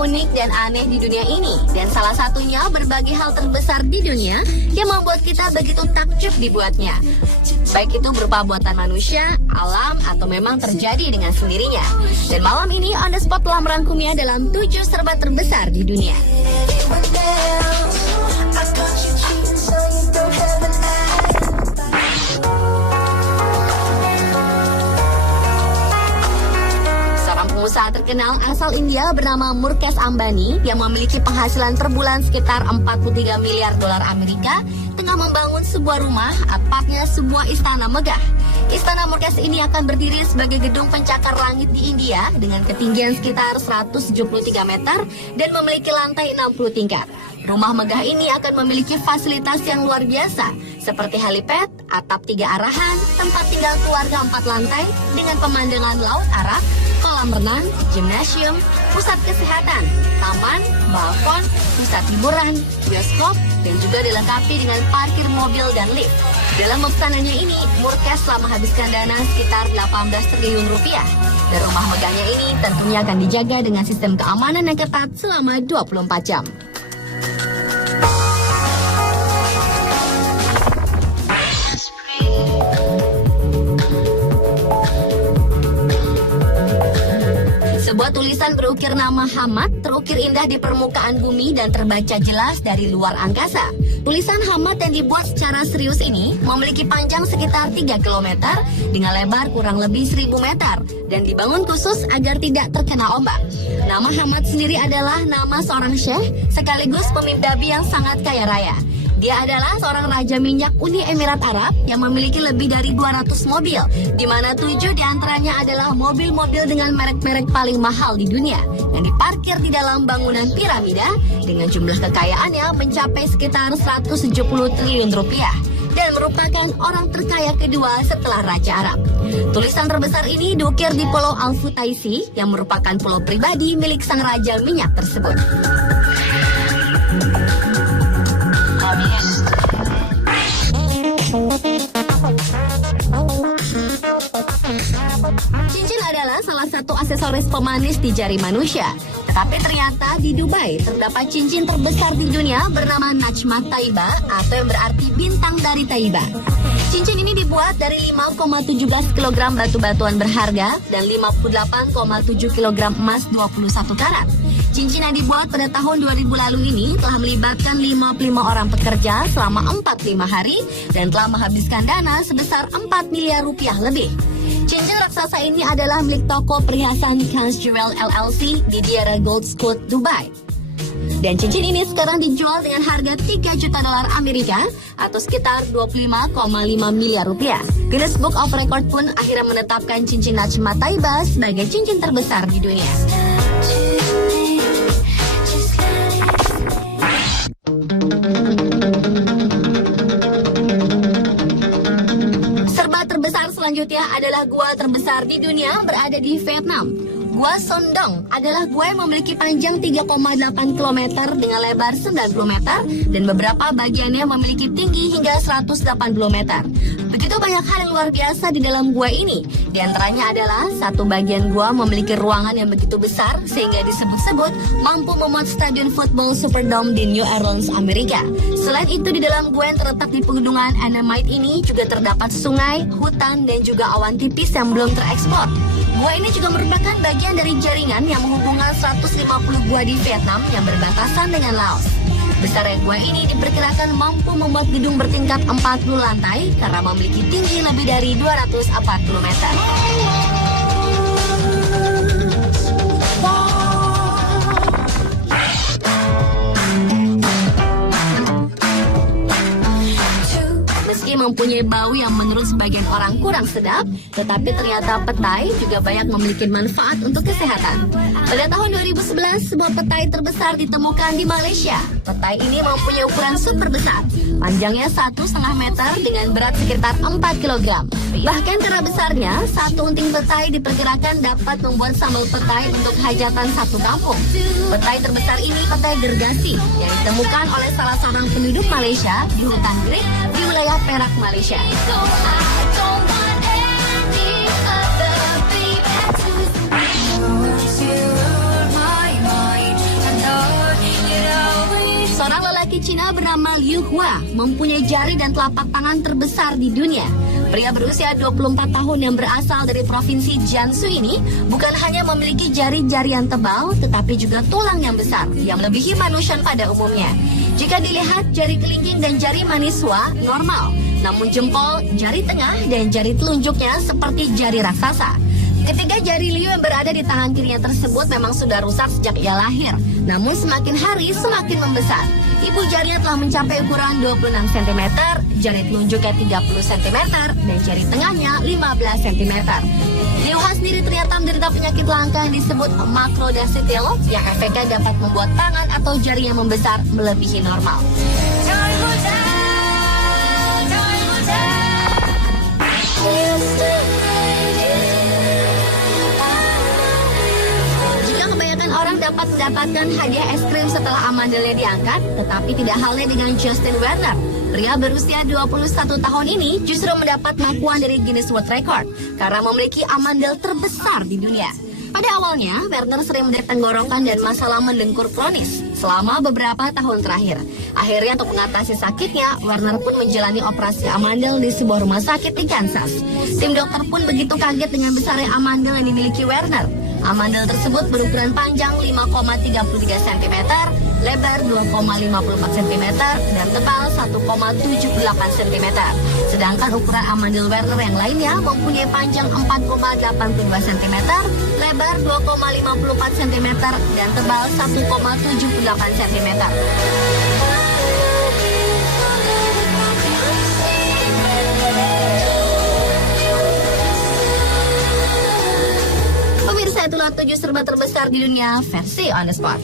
unik dan aneh di dunia ini. Dan salah satunya berbagai hal terbesar di dunia yang membuat kita begitu takjub dibuatnya. Baik itu berupa buatan manusia, alam, atau memang terjadi dengan sendirinya. Dan malam ini On The Spot telah merangkumnya dalam 7 serba terbesar di dunia. Pengusaha terkenal asal India bernama Mukesh Ambani yang memiliki penghasilan per bulan sekitar 43 miliar dolar Amerika tengah membangun sebuah rumah, tepatnya sebuah istana megah. Istana Mukesh ini akan berdiri sebagai gedung pencakar langit di India dengan ketinggian sekitar 173 meter dan memiliki lantai 60 tingkat. Rumah megah ini akan memiliki fasilitas yang luar biasa seperti helipad, atap 3 arahan, tempat tinggal keluarga 4 lantai dengan pemandangan laut Arab, kolam renang, gimnasium, pusat kesehatan, taman, balkon, pusat hiburan, bioskop, dan juga dilengkapi dengan parkir mobil dan lift. Dalam pesanannya ini, Mukesh telah menghabiskan dana sekitar 18 triliun rupiah. Dan rumah megahnya ini tentunya akan dijaga dengan sistem keamanan yang ketat selama 24 jam. Sebuah tulisan berukir nama Hamad terukir indah di permukaan bumi dan terbaca jelas dari luar angkasa. Tulisan Hamad yang dibuat secara serius ini memiliki panjang sekitar 3 km dengan lebar kurang lebih 1000 meter dan dibangun khusus agar tidak terkena ombak. Nama Hamad sendiri adalah nama seorang syekh sekaligus pemimpin yang sangat kaya raya. Dia adalah seorang raja minyak Uni Emirat Arab yang memiliki lebih dari 200 mobil, di mana 7 diantaranya adalah mobil-mobil dengan merek-merek paling mahal di dunia, yang diparkir di dalam bangunan piramida dengan jumlah kekayaannya mencapai sekitar 170 triliun rupiah, dan merupakan orang terkaya kedua setelah Raja Arab. Tulisan terbesar ini diukir di Pulau Al-Futaisi, yang merupakan pulau pribadi milik sang raja minyak tersebut. Cincin adalah salah satu aksesoris pemanis di jari manusia. Tetapi ternyata di Dubai terdapat cincin terbesar di dunia bernama Najmat Taiba atau yang berarti bintang dari Taiba. Cincin ini dibuat dari 5,17 kg batu-batuan berharga dan 58,7 kg emas 21 karat. Cincin yang dibuat pada tahun 2000 lalu ini telah melibatkan 55 orang pekerja selama 45 hari dan telah menghabiskan dana sebesar 4 miliar rupiah lebih. Cincin raksasa ini adalah milik toko perhiasan Kans Jewel LLC di daerah Gold Coast, Dubai. Dan cincin ini sekarang dijual dengan harga 3 juta dolar Amerika atau sekitar 25,5 miliar rupiah. Guinness Book of Record pun akhirnya menetapkan cincin Najmat Taiba sebagai cincin terbesar di dunia. Serba terbesar selanjutnya adalah gua terbesar di dunia berada di Vietnam. Gua Son Doong adalah gua yang memiliki panjang 3,8 km dengan lebar 90 meter dan beberapa bagiannya memiliki tinggi hingga 180 meter. Begitu banyak hal yang luar biasa di dalam gua ini. Di antaranya adalah satu bagian gua memiliki ruangan yang begitu besar sehingga disebut-sebut mampu memuat stadion football Superdome di New Orleans, Amerika. Selain itu di dalam gua yang terletak di pegunungan Annamite ini juga terdapat sungai, hutan, dan juga awan tipis yang belum tereksplor. Gua ini juga merupakan bagian dari jaringan yang menghubungkan 150 gua di Vietnam yang berbatasan dengan Laos. Besarnya gua ini diperkirakan mampu membuat gedung bertingkat 40 lantai karena memiliki tinggi lebih dari 240 meter. Mempunyai bau yang menurut sebagian orang kurang sedap, tetapi ternyata petai juga banyak memiliki manfaat untuk kesehatan. Pada tahun 2011, sebuah petai terbesar ditemukan di Malaysia. Petai ini mempunyai ukuran super besar, panjangnya 1,5 meter dengan berat sekitar 4 kg. Bahkan karena besarnya, satu unting petai diperkirakan dapat membuat sambal petai untuk hajatan satu kampung. Petai terbesar ini petai gergasi yang ditemukan oleh salah seorang penduduk Malaysia di hutan Great di wilayah Perak, Malaysia. Seorang lelaki Cina bernama Liu Hua mempunyai jari dan telapak tangan terbesar di dunia. Pria berusia 24 tahun yang berasal dari provinsi Jiangsu ini bukan hanya memiliki jari-jari yang tebal, tetapi juga tulang yang besar yang melebihi manusia pada umumnya. Jika dilihat, jari kelingking dan jari manis Hua normal, namun jempol, jari tengah, dan jari telunjuknya seperti jari raksasa. Ketiga jari Liu yang berada di tangan kirinya tersebut memang sudah rusak sejak ia lahir, namun semakin hari semakin membesar. Ibu jarinya telah mencapai ukuran 26 cm, jari telunjuknya 30 cm, dan jari tengahnya 15 cm. Liu Hua sendiri ternyata menderita penyakit langka yang disebut makrodactyly yang efeknya dapat membuat tangan atau jari yang membesar melebihi normal. Orang dapat mendapatkan hadiah es krim setelah amandelnya diangkat, tetapi tidak halnya dengan Justin Werner. Pria berusia 21 tahun ini justru mendapat pengakuan dari Guinness World Record karena memiliki amandel terbesar di dunia. Pada awalnya, Werner sering menderita tenggorokan dan masalah mendengkur kronis selama beberapa tahun terakhir. Akhirnya untuk mengatasi sakitnya, Werner pun menjalani operasi amandel di sebuah rumah sakit di Kansas. Tim dokter pun begitu kaget dengan besarnya amandel yang dimiliki Werner. Amandel tersebut berukuran panjang 5,33 cm, lebar 2,54 cm, dan tebal 1,78 cm. Sedangkan ukuran amandel Werner yang lainnya mempunyai panjang 4,82 cm, lebar 2,54 cm, dan tebal 1,78 cm. Itulah 7 serba terbesar di dunia versi On The Spot.